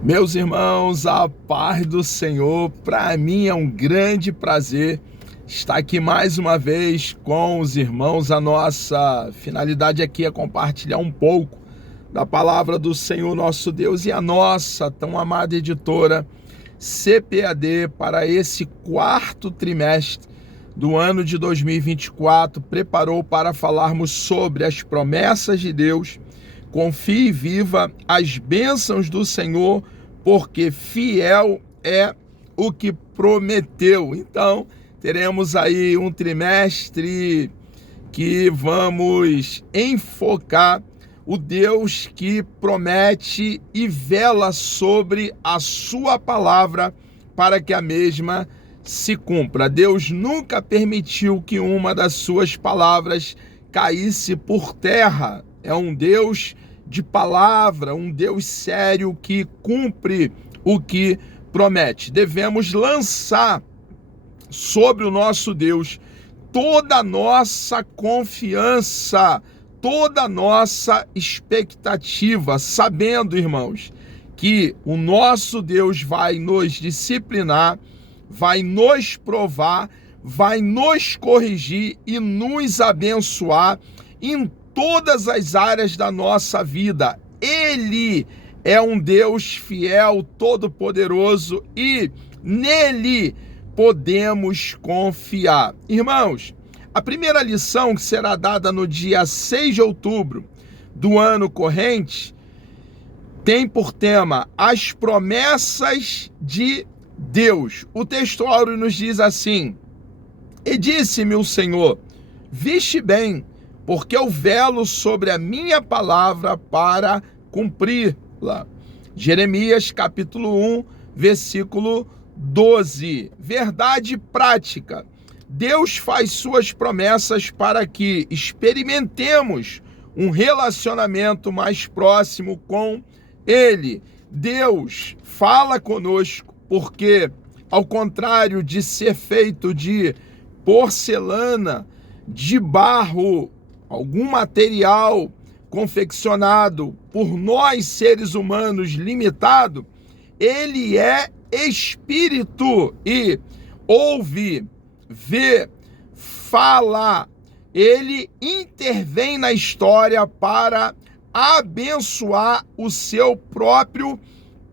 Meus irmãos, a paz do Senhor, para mim é um grande prazer estar aqui mais uma vez com os irmãos. A nossa finalidade aqui é compartilhar um pouco da palavra do Senhor nosso Deus e a nossa tão amada editora CPAD para esse quarto trimestre do ano de 2024 preparou para falarmos sobre as promessas de Deus. Confie e viva as bênçãos do Senhor, porque fiel é o que prometeu. Então, teremos aí um trimestre que vamos enfocar o Deus que promete e vela sobre a sua palavra para que a mesma se cumpra. Deus nunca permitiu que uma das suas palavras caísse por terra. É um Deus de palavra, um Deus sério que cumpre o que promete. Devemos lançar sobre o nosso Deus toda a nossa confiança, toda a nossa expectativa, sabendo, irmãos, que o nosso Deus vai nos disciplinar, vai nos provar, vai nos corrigir e nos abençoar em todas as áreas da nossa vida. Ele é um Deus fiel, todo-poderoso e nele podemos confiar. Irmãos, a primeira lição que será dada no dia 6 de outubro do ano corrente tem por tema as promessas de Deus. O texto áureo nos diz assim: e disse-me o Senhor, viste bem, porque eu velo sobre a minha palavra para cumpri-la. Jeremias capítulo 1, versículo 12. Verdade prática. Deus faz suas promessas para que experimentemos um relacionamento mais próximo com Ele. Deus fala conosco porque, ao contrário de ser feito de porcelana, de barro, algum material confeccionado por nós seres humanos limitado, ele é espírito e ouve, vê, fala. Ele intervém na história para abençoar o seu próprio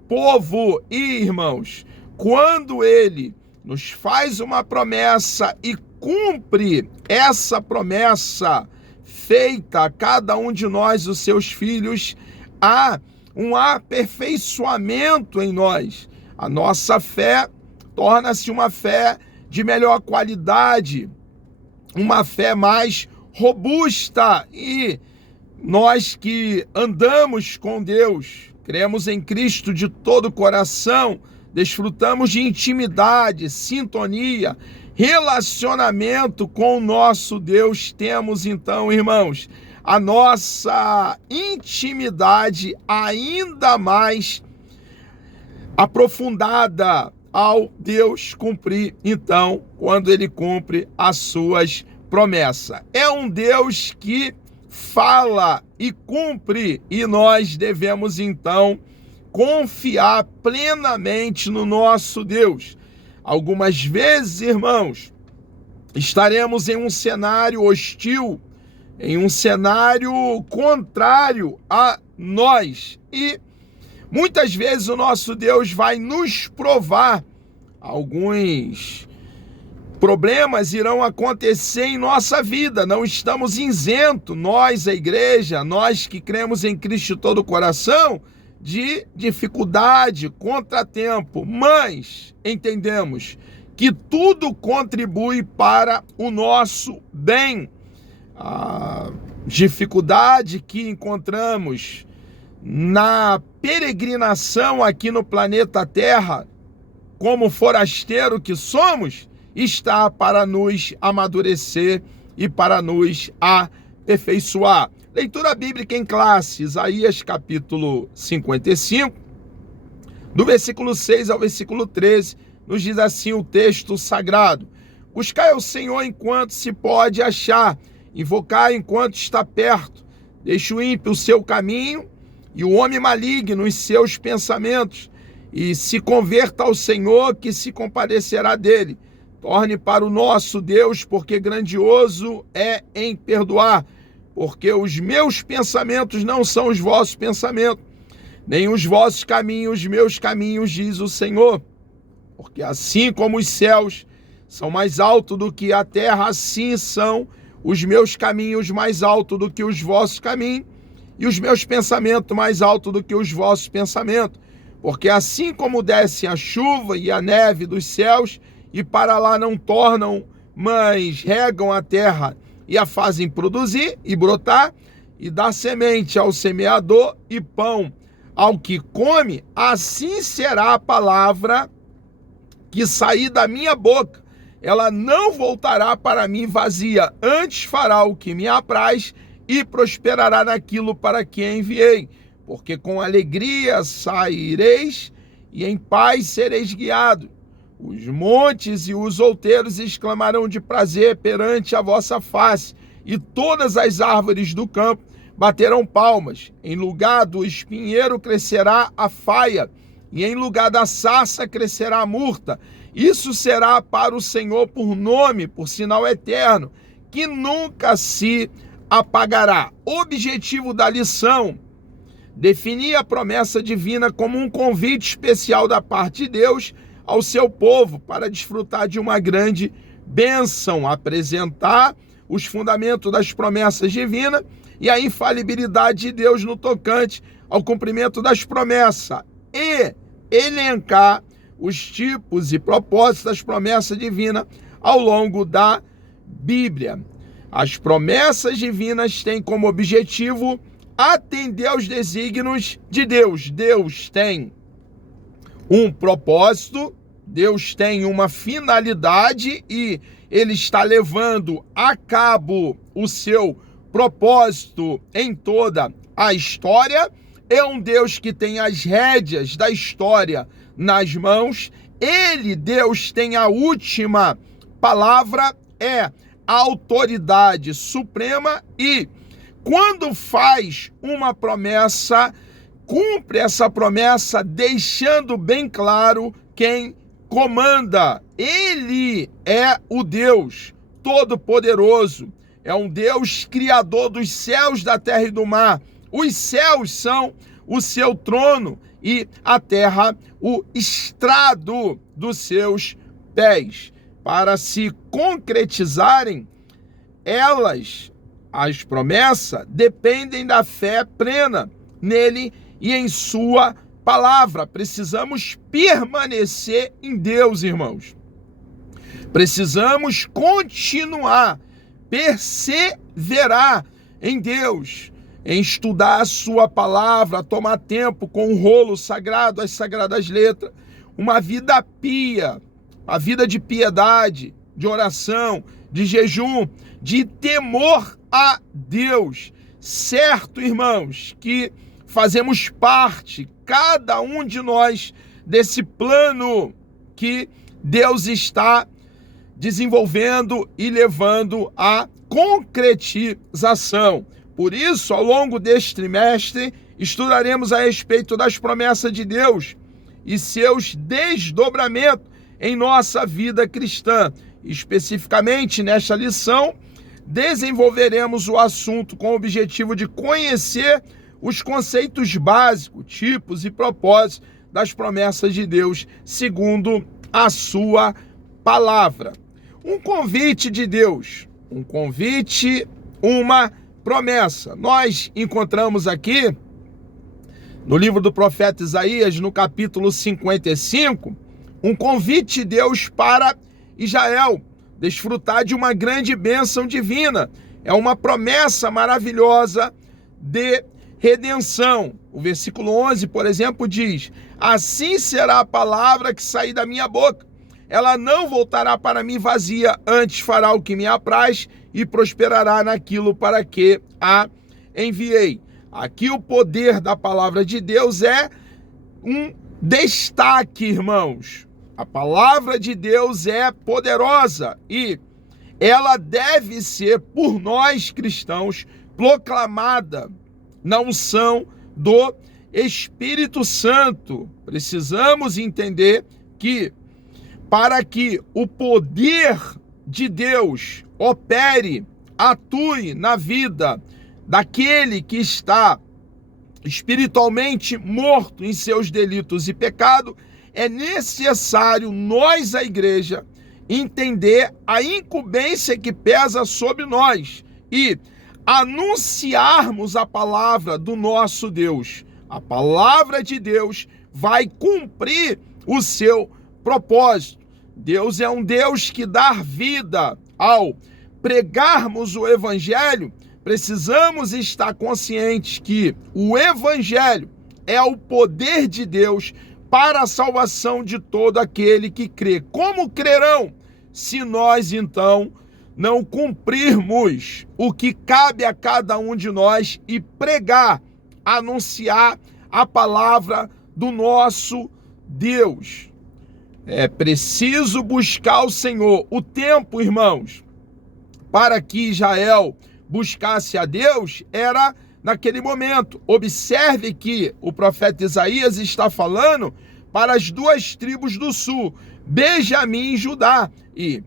povo. E, irmãos, quando ele nos faz uma promessa e cumpre essa promessa feita a cada um de nós, os seus filhos, há um aperfeiçoamento em nós. A nossa fé torna-se uma fé de melhor qualidade, uma fé mais robusta. E nós que andamos com Deus, cremos em Cristo de todo o coração, desfrutamos de intimidade, sintonia, relacionamento com o nosso Deus. Temos então, irmãos, a nossa intimidade ainda mais aprofundada ao Deus cumprir, então, quando Ele cumpre as suas promessas. É um Deus que fala e cumpre, e nós devemos então confiar plenamente no nosso Deus. Algumas vezes, irmãos, estaremos em um cenário hostil, em um cenário contrário a nós, e muitas vezes o nosso Deus vai nos provar. Alguns problemas irão acontecer em nossa vida, não estamos isentos, nós, a igreja, nós que cremos em Cristo de todo o coração, de dificuldade, contratempo, mas entendemos que tudo contribui para o nosso bem. A dificuldade que encontramos na peregrinação aqui no planeta Terra, como forasteiro que somos, está para nos amadurecer e para nos aperfeiçoar. Leitura bíblica em classe, Isaías capítulo 55, do versículo 6 ao versículo 13, nos diz assim o texto sagrado: buscai ao Senhor enquanto se pode achar, invocai enquanto está perto, deixe o ímpio o seu caminho e o homem maligno os seus pensamentos. e se converta ao Senhor, que se compadecerá dele. Torne para o nosso Deus, porque grandioso é em perdoar, porque os meus pensamentos não são os vossos pensamentos, nem os vossos caminhos, os meus caminhos, diz o Senhor. Porque assim como os céus são mais altos do que a terra, assim são os meus caminhos mais altos do que os vossos caminhos, e os meus pensamentos mais altos do que os vossos pensamentos. Porque assim como desce a chuva e a neve dos céus, e para lá não tornam, mas regam a terra e a fazem produzir e brotar, e dá semente ao semeador e pão ao que come, assim será a palavra que sair da minha boca. Ela não voltará para mim vazia, antes fará o que me apraz e prosperará naquilo para que enviei. Porque com alegria saireis e em paz sereis guiados. Os montes e os outeiros exclamarão de prazer perante a vossa face, e todas as árvores do campo baterão palmas. Em lugar do espinheiro crescerá a faia, e em lugar da sarça crescerá a murta. Isso será para o Senhor por nome, por sinal eterno, que nunca se apagará. Objetivo da lição: definir a promessa divina como um convite especial da parte de Deus ao seu povo para desfrutar de uma grande bênção, apresentar os fundamentos das promessas divinas e a infalibilidade de Deus no tocante ao cumprimento das promessas e elencar os tipos e propósitos das promessas divinas ao longo da Bíblia. As promessas divinas têm como objetivo atender aos desígnios de Deus. Deus tem um propósito, Deus tem uma finalidade e ele está levando a cabo o seu propósito em toda a história. É um Deus que tem as rédeas da história nas mãos. Ele, Deus, tem a última palavra, é a autoridade suprema e quando faz uma promessa, cumpre essa promessa deixando bem claro quem comanda. Ele é o Deus Todo-Poderoso, é um Deus criador dos céus, da terra e do mar. Os céus são o seu trono e a terra o estrado dos seus pés. Para se concretizarem, as promessas, dependem da fé plena nele e em sua palavra. Precisamos permanecer em Deus, irmãos. Precisamos continuar, perseverar em Deus, em estudar a sua palavra, tomar tempo com o rolo sagrado, as sagradas letras, uma vida pia, a vida de piedade, de oração, de jejum, de temor a Deus. Certo, irmãos, que fazemos parte, cada um de nós, desse plano que Deus está desenvolvendo e levando à concretização. Por isso, ao longo deste trimestre, estudaremos a respeito das promessas de Deus e seus desdobramentos em nossa vida cristã. Especificamente nesta lição, desenvolveremos o assunto com o objetivo de conhecer os conceitos básicos, tipos e propósitos das promessas de Deus, segundo a sua palavra. Um convite de Deus, um convite, uma promessa. Nós encontramos aqui no livro do profeta Isaías, no capítulo 55, um convite de Deus para Israel desfrutar de uma grande bênção divina. É uma promessa maravilhosa de redenção. O versículo 11, por exemplo, diz: assim será a palavra que sair da minha boca. Ela não voltará para mim vazia, antes fará o que me apraz e prosperará naquilo para que a enviei. Aqui o poder da palavra de Deus é um destaque, irmãos. A palavra de Deus é poderosa e ela deve ser, por nós cristãos, proclamada na unção do Espírito Santo. Precisamos entender que para que o poder de Deus opere, atue na vida daquele que está espiritualmente morto em seus delitos e pecado, é necessário nós, a igreja, entender a incumbência que pesa sobre nós e anunciarmos a palavra do nosso Deus. A palavra de Deus vai cumprir o seu propósito. Deus é um Deus que dá vida. Ao pregarmos o evangelho, precisamos estar conscientes que o evangelho é o poder de Deus para a salvação de todo aquele que crê. Como crerão se nós, então, não cumprirmos o que cabe a cada um de nós e pregar, anunciar a palavra do nosso Deus? É preciso buscar o Senhor. O tempo, irmãos, para que Israel buscasse a Deus era naquele momento. Observe que o profeta Isaías está falando para as duas tribos do sul, Benjamim e Judá. E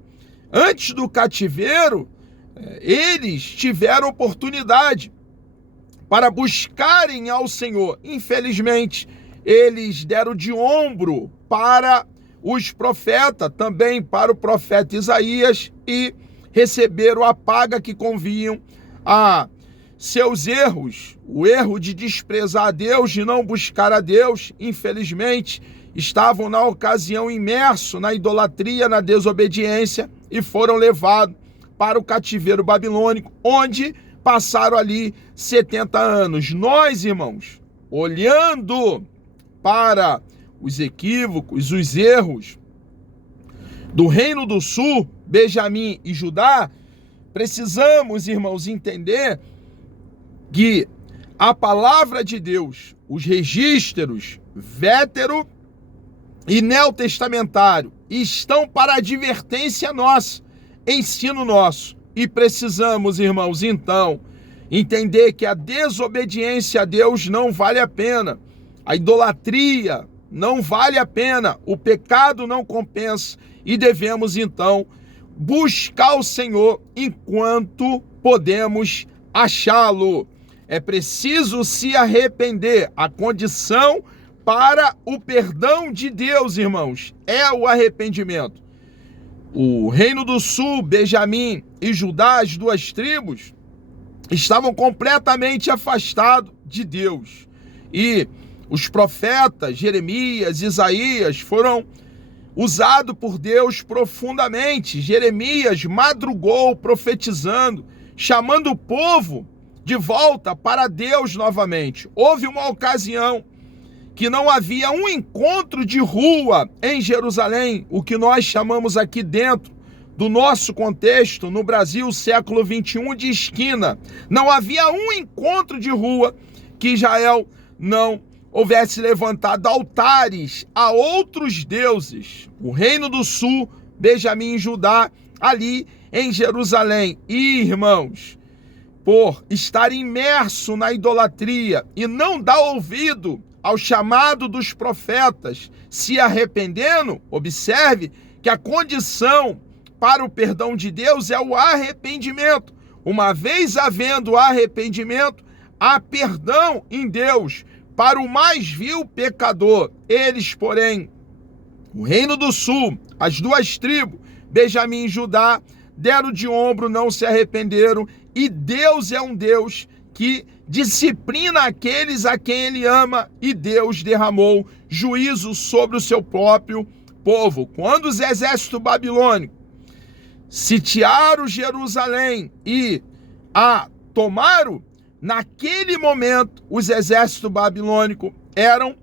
antes do cativeiro, eles tiveram oportunidade para buscarem ao Senhor. Infelizmente, eles deram de ombro para os profetas, também para o profeta Isaías, e receberam a paga que convinham a seus erros. O erro de desprezar a Deus, de não buscar a Deus. Infelizmente, estavam na ocasião imersos na idolatria, na desobediência, e foram levados para o cativeiro babilônico, onde passaram ali 70 anos. Nós, irmãos, olhando para os equívocos, os erros do Reino do Sul, Benjamim e Judá, precisamos, irmãos, entender que a palavra de Deus, os registros vétero e neotestamentário, estão para advertência nossa, ensino nosso. E precisamos, irmãos, então, entender que a desobediência a Deus não vale a pena, a idolatria não vale a pena, o pecado não compensa, e devemos, então, buscar o Senhor enquanto podemos achá-lo. É preciso se arrepender. A condição para o perdão de Deus, irmãos, é o arrependimento. O Reino do Sul, Benjamim e Judá, as duas tribos, estavam completamente afastados de Deus. E os profetas Jeremias, Isaías foram usados por Deus profundamente. Jeremias madrugou profetizando, chamando o povo de volta para Deus novamente. Houve uma ocasião que não havia um encontro de rua em Jerusalém, o que nós chamamos aqui dentro do nosso contexto, no Brasil, século 21, de esquina. Não havia um encontro de rua que Israel não houvesse levantado altares a outros deuses. O Reino do Sul, Benjamim e Judá, ali em Jerusalém. E, irmãos, por estar imerso na idolatria e não dar ouvido ao chamado dos profetas, se arrependendo, observe que a condição para o perdão de Deus é o arrependimento. Uma vez havendo arrependimento, há perdão em Deus para o mais vil pecador. Eles, porém, o Reino do Sul, as duas tribos, Benjamim e Judá, deram de ombro, não se arrependeram, e Deus é um Deus que disciplina aqueles a quem ele ama, e Deus derramou juízo sobre o seu próprio povo. Quando os exércitos babilônicos sitiaram Jerusalém e a tomaram, naquele momento os exércitos babilônicos eram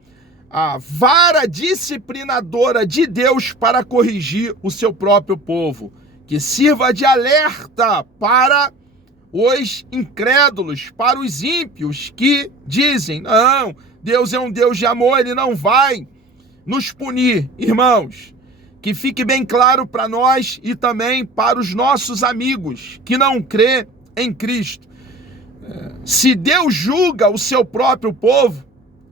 a vara disciplinadora de Deus para corrigir o seu próprio povo, que sirva de alerta para os incrédulos, para os ímpios que dizem: não, Deus é um Deus de amor, ele não vai nos punir. Irmãos, que fique bem claro para nós e também para os nossos amigos que não crê em Cristo. Se Deus julga o seu próprio povo,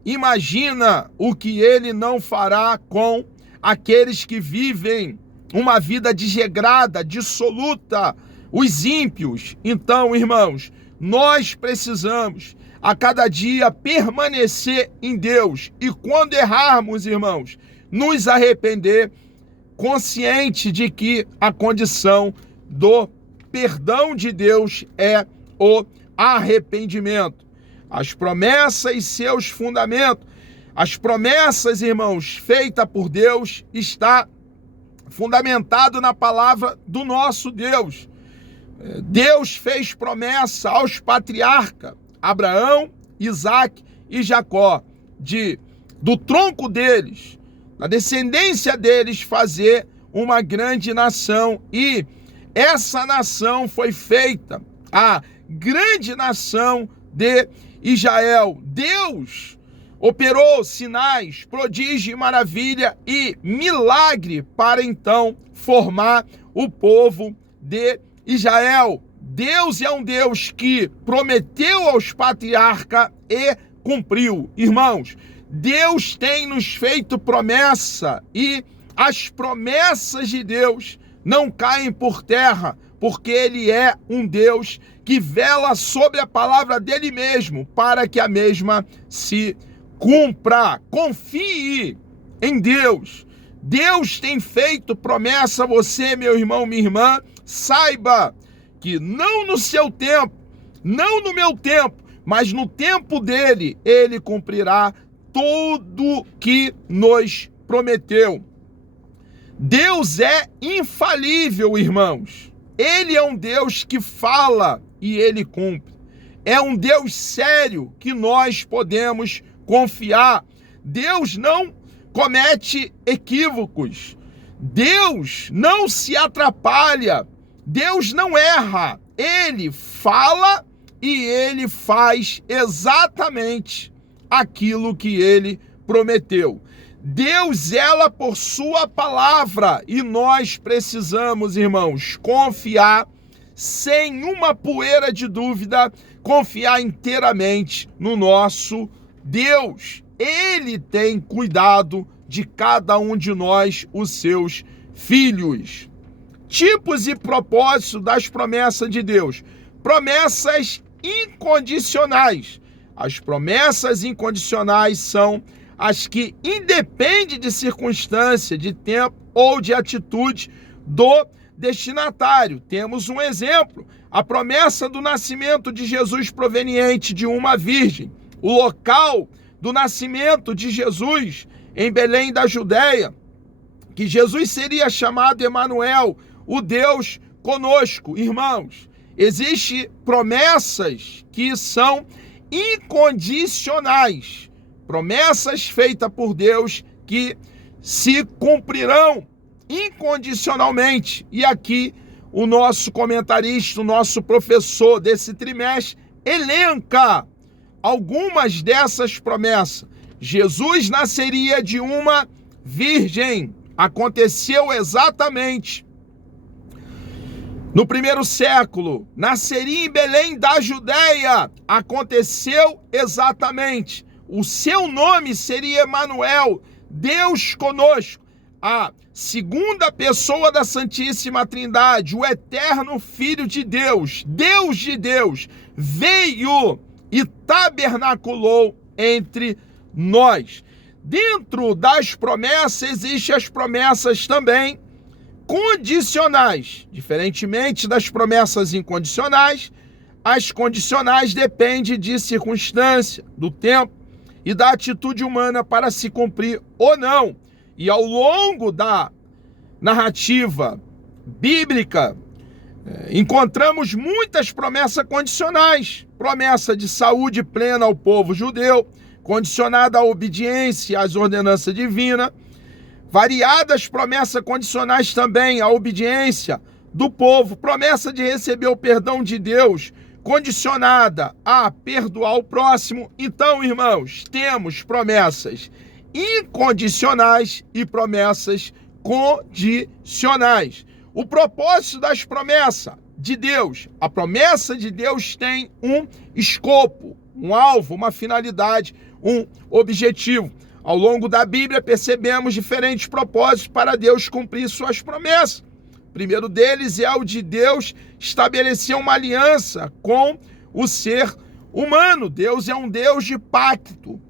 imagina o que ele não fará com aqueles que vivem uma vida desregrada, dissoluta, os ímpios. Então, irmãos, nós precisamos a cada dia permanecer em Deus e quando errarmos, irmãos, nos arrepender, consciente de que a condição do perdão de Deus é o arrependimento. As promessas e seus fundamentos, as promessas, irmãos, feitas por Deus, está fundamentado na palavra do nosso Deus. Deus fez promessa aos patriarcas, Abraão, Isaque e Jacó, do tronco deles, da descendência deles, fazer uma grande nação. E essa nação foi feita a grande nação de Israel. Deus operou sinais, prodígio, maravilha e milagre para então formar o povo de Israel. Deus é um Deus que prometeu aos patriarcas e cumpriu. Irmãos, Deus tem nos feito promessa e as promessas de Deus não caem por terra, porque Ele é um Deus que vela sobre a palavra dele mesmo para que a mesma se cumpra. Confie em Deus. Deus tem feito promessa a você, meu irmão, minha irmã. Saiba que não no seu tempo, não no meu tempo, mas no tempo dele, ele cumprirá tudo que nos prometeu. Deus é infalível, irmãos. Ele é um Deus que fala e ele cumpre. É um Deus sério que nós podemos confiar. Deus não comete equívocos. Deus não se atrapalha. Deus não erra. Ele fala e ele faz exatamente aquilo que ele prometeu. Deus zela por sua palavra e nós precisamos, irmãos, confiar sem uma poeira de dúvida, confiar inteiramente no nosso Deus. Ele tem cuidado de cada um de nós, os seus filhos. Tipos e propósitos das promessas de Deus. Promessas incondicionais. As promessas incondicionais são as que independem de circunstância, de tempo ou de atitude do destinatário. Temos um exemplo, a promessa do nascimento de Jesus proveniente de uma virgem. O local do nascimento de Jesus em Belém da Judéia, que Jesus seria chamado Emanuel, o Deus conosco. Irmãos, existem promessas que são incondicionais, promessas feitas por Deus que se cumprirão incondicionalmente. E aqui o nosso comentarista, o nosso professor desse trimestre, elenca algumas dessas promessas. Jesus nasceria de uma virgem. Aconteceu exatamente no primeiro século. Nasceria em Belém da Judéia. Aconteceu exatamente. O seu nome seria Emanuel, Deus conosco. A segunda pessoa da Santíssima Trindade, o eterno Filho de Deus, Deus de Deus, veio e tabernaculou entre nós. Dentro das promessas, existem as promessas também condicionais. Diferentemente das promessas incondicionais, as condicionais dependem de circunstância, do tempo e da atitude humana para se cumprir ou não. E ao longo da narrativa bíblica, encontramos muitas promessas condicionais. Promessa de saúde plena ao povo judeu, condicionada à obediência às ordenanças divinas. Variadas promessas condicionais também à obediência do povo. Promessa de receber o perdão de Deus, condicionada a perdoar o próximo. Então, irmãos, temos promessas incondicionais e promessas condicionais. O propósito das promessas de Deus. A promessa de Deus tem um escopo, um alvo, uma finalidade. um objetivo. Ao longo da Bíblia percebemos diferentes propósitos para Deus cumprir suas promessas. O primeiro deles é o de Deus estabelecer uma aliança com o ser humano. Deus é um Deus de pacto,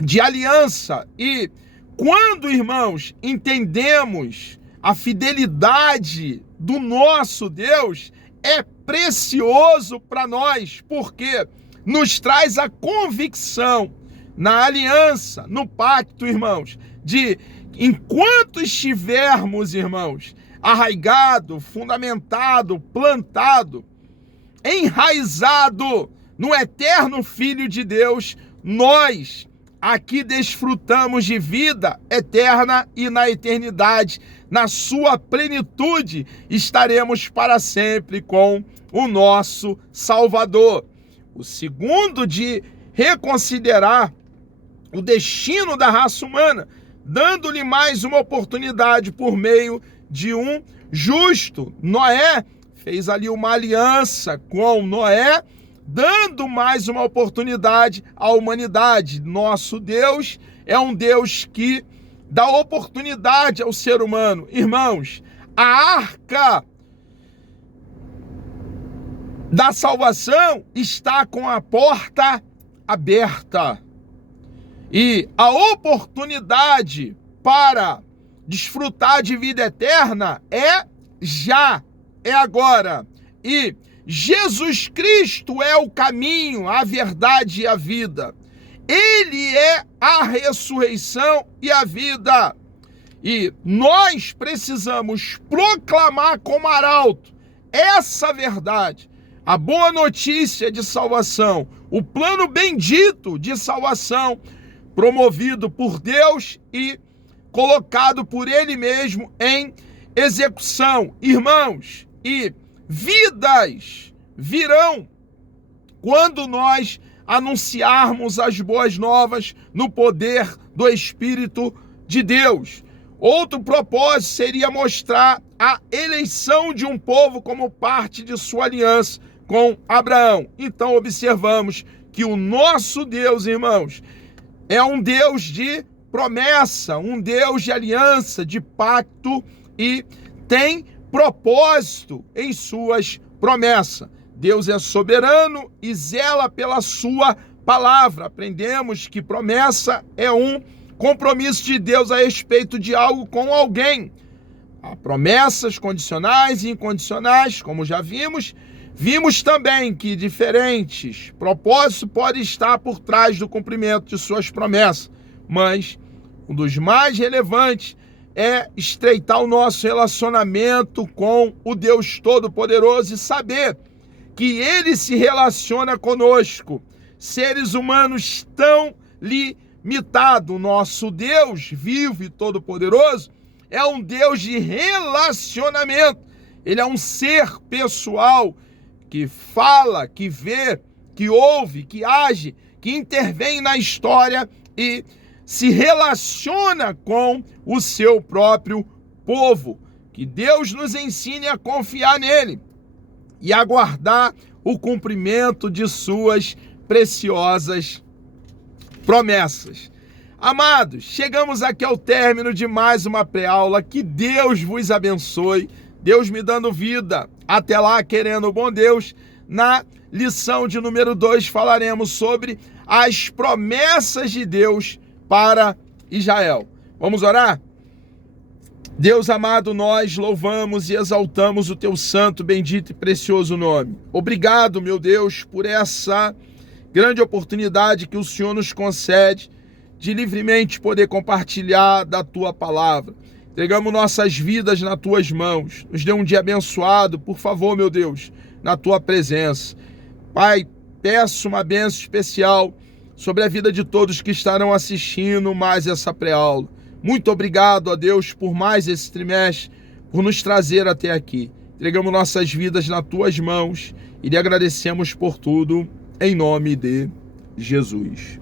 de aliança. E quando, irmãos, entendemos a fidelidade do nosso Deus, é precioso para nós, porque nos traz a convicção na aliança, no pacto, irmãos, de enquanto estivermos, irmãos, arraigado, fundamentado, plantado, enraizado no eterno Filho de Deus, nós aqui desfrutamos de vida eterna e na eternidade, na sua plenitude, estaremos para sempre com o nosso Salvador. O segundo, de reconsiderar o destino da raça humana, dando-lhe mais uma oportunidade por meio de um justo. Noé fez ali uma aliança com Noé, dando mais uma oportunidade à humanidade. Nosso Deus é um Deus que dá oportunidade ao ser humano. Irmãos, a arca da salvação está com a porta aberta. E a oportunidade para desfrutar de vida eterna é já, é agora. E Jesus Cristo é o caminho, a verdade e a vida. Ele é a ressurreição e a vida. E nós precisamos proclamar como arauto essa verdade, a boa notícia de salvação, o plano bendito de salvação, promovido por Deus e colocado por Ele mesmo em execução. Irmãos, e vidas virão quando nós anunciarmos as boas novas no poder do Espírito de Deus. Outro propósito seria mostrar a eleição de um povo como parte de sua aliança com Abraão. Então observamos que o nosso Deus, irmãos, é um Deus de promessa, um Deus de aliança, de pacto, e tem propósito em suas promessas. Deus é soberano e zela pela sua palavra. Aprendemos que promessa é um compromisso de Deus a respeito de algo com alguém. Há promessas condicionais e incondicionais, como já vimos. Vimos também que diferentes propósitos podem estar por trás do cumprimento de suas promessas, mas um dos mais relevantes é estreitar o nosso relacionamento com o Deus Todo-Poderoso e saber que Ele se relaciona conosco, seres humanos tão limitados. O nosso Deus vivo e Todo-Poderoso é um Deus de relacionamento. Ele é um ser pessoal que fala, que vê, que ouve, que age, que intervém na história e se relaciona com o seu próprio povo. Que Deus nos ensine a confiar nele e aguardar o cumprimento de suas preciosas promessas. Amados, chegamos aqui ao término de mais uma pré-aula. Que Deus vos abençoe, Deus me dando vida. Até lá, querendo o bom Deus, na lição de número 2 falaremos sobre as promessas de Deus para Israel. Vamos orar? Deus amado, nós louvamos e exaltamos o teu santo, bendito e precioso nome. Obrigado, meu Deus, por essa grande oportunidade que o Senhor nos concede de livremente poder compartilhar da tua palavra. Entregamos nossas vidas nas tuas mãos. Nos dê um dia abençoado, por favor, meu Deus, na tua presença. Pai, peço uma bênção especial sobre a vida de todos que estarão assistindo mais essa pré-aula. Muito obrigado a Deus por mais esse trimestre, por nos trazer até aqui. Entregamos nossas vidas nas tuas mãos e lhe agradecemos por tudo, em nome de Jesus.